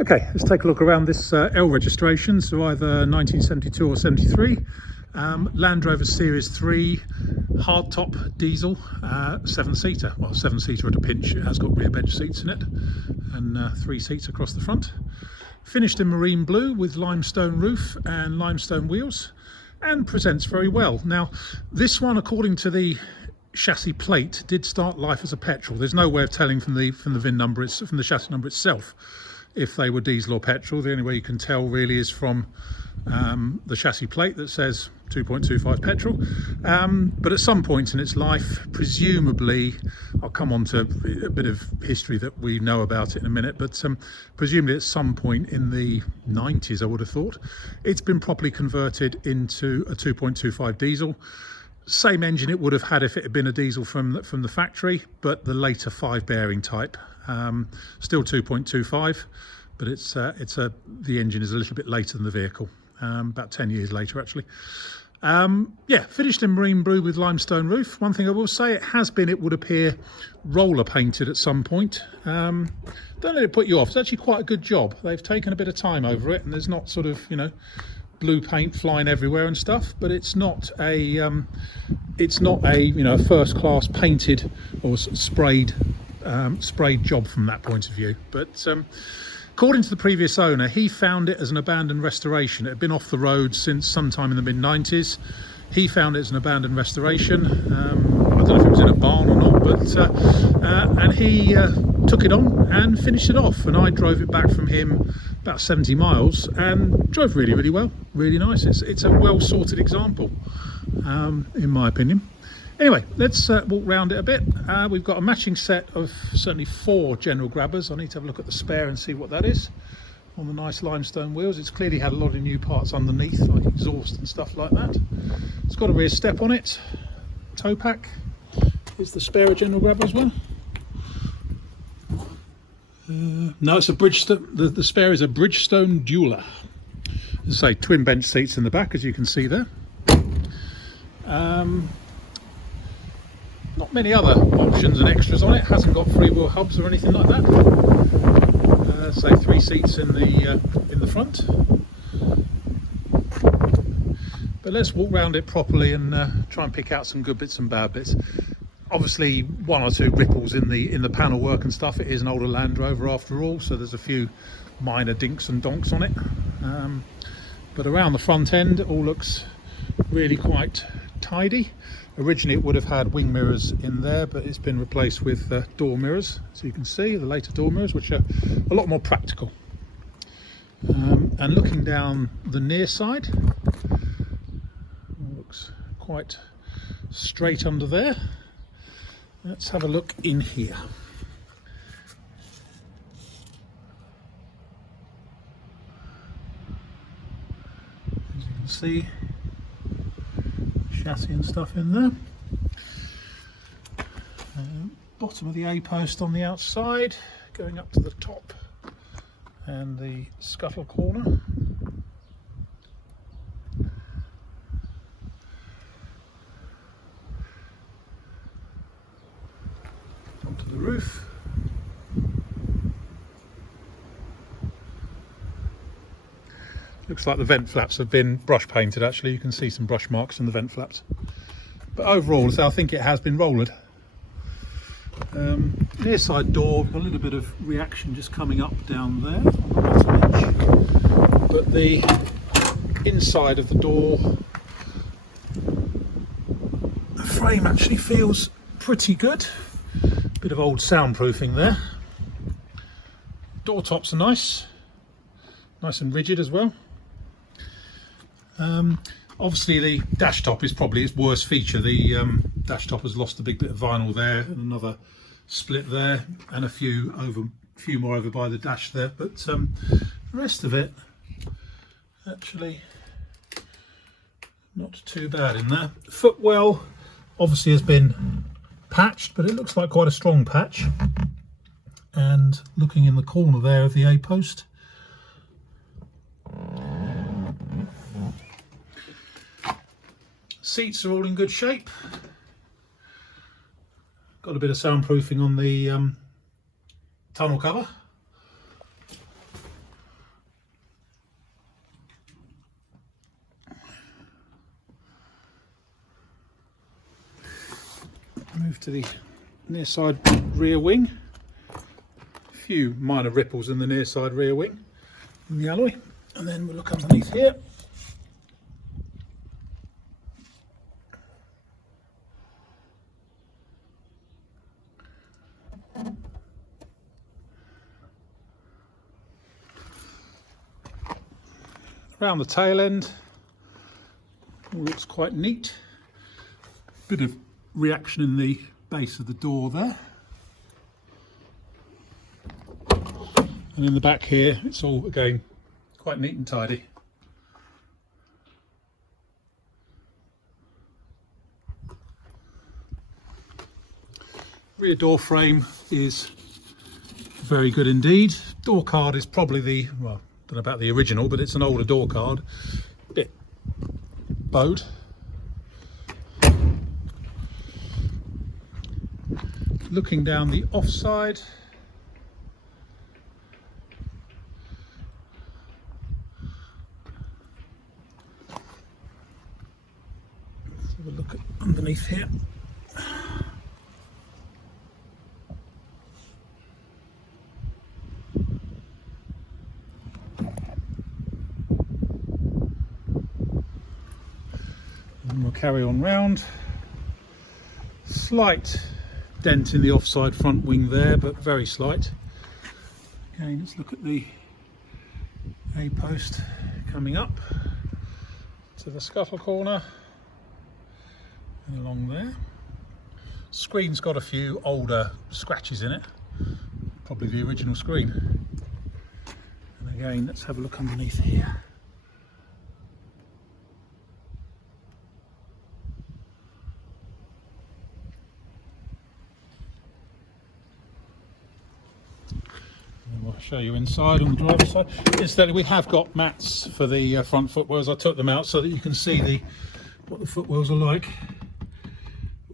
Okay, let's take a look around this L registration, so either 1972 or 73. Land Rover Series 3 hardtop diesel, 7-seater. Well, 7-seater at a pinch. It has got rear bench seats in it and 3 seats across the front. Finished in marine blue with limestone roof and limestone wheels, and presents very well. Now, this one, according to the chassis plate, did start life as a petrol. There's no way of telling from the VIN number, from the chassis number itself, if they were diesel or petrol. The only way you can tell really is from the chassis plate that says 2.25 petrol. But at some point in its life, presumably, I'll come on to a bit of history that we know about it in a minute, but presumably at some point in the 90s, I would have thought, it's been properly converted into a 2.25 diesel. Same engine it would have had if it had been a diesel from the factory, but the later 5-bearing type. Still 2.25, but the engine is a little bit later than the vehicle, about 10 years later actually. Yeah, finished in marine blue with limestone roof. One thing I will say, it would appear, roller painted at some point. Don't let it put you off. It's actually quite a good job. They've taken a bit of time over it, and there's not sort of, blue paint flying everywhere and stuff, but it's not a first class painted or sprayed job from that point of view. But according to the previous owner, he found it as an abandoned restoration. It had been off the road since sometime in the mid-90s. He found it as an abandoned restoration. I don't know if it was in a barn or not, but and he took it on and finished it off, and I drove it back from him about 70 miles and drove really, really well. Really nice. It's a well sorted example, in my opinion. Anyway, let's walk round it a bit. We've got a matching set of certainly 4 general grabbers. I need to have a look at the spare and see what that is on the nice limestone wheels. It's clearly had a lot of new parts underneath, like exhaust and stuff like that. It's got a rear step on it. Tow pack. Is the spare a general grabber as well? No, it's a Bridgestone. The spare is a Bridgestone Dueler. As I say, twin bench seats in the back, as you can see there. Not many other options and extras on it. Hasn't got freewheel hubs or anything like that. Say 3 seats in the front. But let's walk around it properly and try and pick out some good bits and bad bits. Obviously, 1 or 2 ripples in the panel work and stuff. It is an older Land Rover after all, so there's a few minor dinks and donks on it. But around the front end, it all looks really quite tidy. Originally it would have had wing mirrors in there, but it's been replaced with door mirrors, so you can see the later door mirrors, which are a lot more practical. And looking down the near side, looks quite straight under there. Let's have a look in here. As you can see, chassis and stuff in there. Bottom of the A-post on the outside, going up to the top, and the scuttle corner. Onto the roof. Looks like the vent flaps have been brush painted actually. You can see some brush marks in the vent flaps. But overall, so I think it has been rollered. Near side door, a little bit of reaction just coming up down there on the bottom edge. But the inside of the door, the frame actually feels pretty good. Bit of old soundproofing there. Door tops are nice and rigid as well. Obviously the dash top is probably its worst feature. The dash top has lost a big bit of vinyl there, and another split there, and a few more over by the dash there, but the rest of it actually not too bad in there. Footwell obviously has been patched, but it looks like quite a strong patch. And looking in the corner there of the A-post, seats are all in good shape. Got a bit of soundproofing on the tunnel cover. Move to the near side rear wing. A few minor ripples in the near side rear wing in the alloy, and then we'll look underneath here. Around the tail end, all looks quite neat. Bit of reaction in the base of the door there. And in the back here, it's all, again, quite neat and tidy. Rear door frame is very good indeed. Door card is probably the, well, I don't know about the original, but it's an older door card. Bit bowed. Looking down the offside, let's have a look at underneath here. And we'll carry on round. Slight dent in the offside front wing there, but very slight. Again, let's look at the A post coming up to the scuttle corner and along there. Screen's got a few older scratches in it, probably the original screen. And again, let's have a look underneath here. I'll show you inside on the driver's side. Incidentally, we have got mats for the front footwells. I took them out so that you can see what the footwells are like.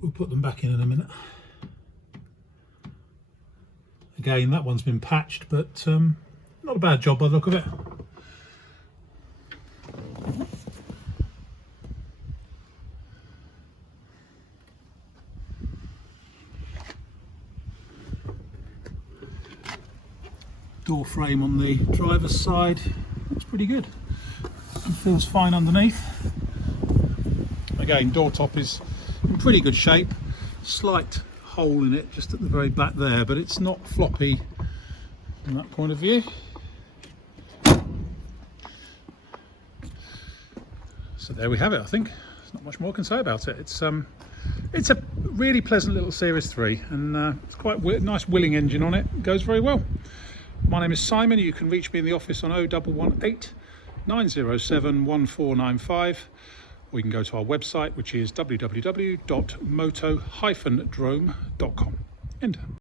We'll put them back in a minute. Again, that one's been patched, but not a bad job by the look of it. Door frame on the driver's side looks pretty good and feels fine underneath. Again, door top is in pretty good shape. Slight hole in it just at the very back there, but it's not floppy from that point of view. So there we have it. I think there's not much more I can say about it. It's a really pleasant little Series 3, and it's quite nice Willing engine on it. It goes very well. My name is Simon. You can reach me in the office on 0118 907 1495, or you can go to our website, which is www.moto-drome.com. End.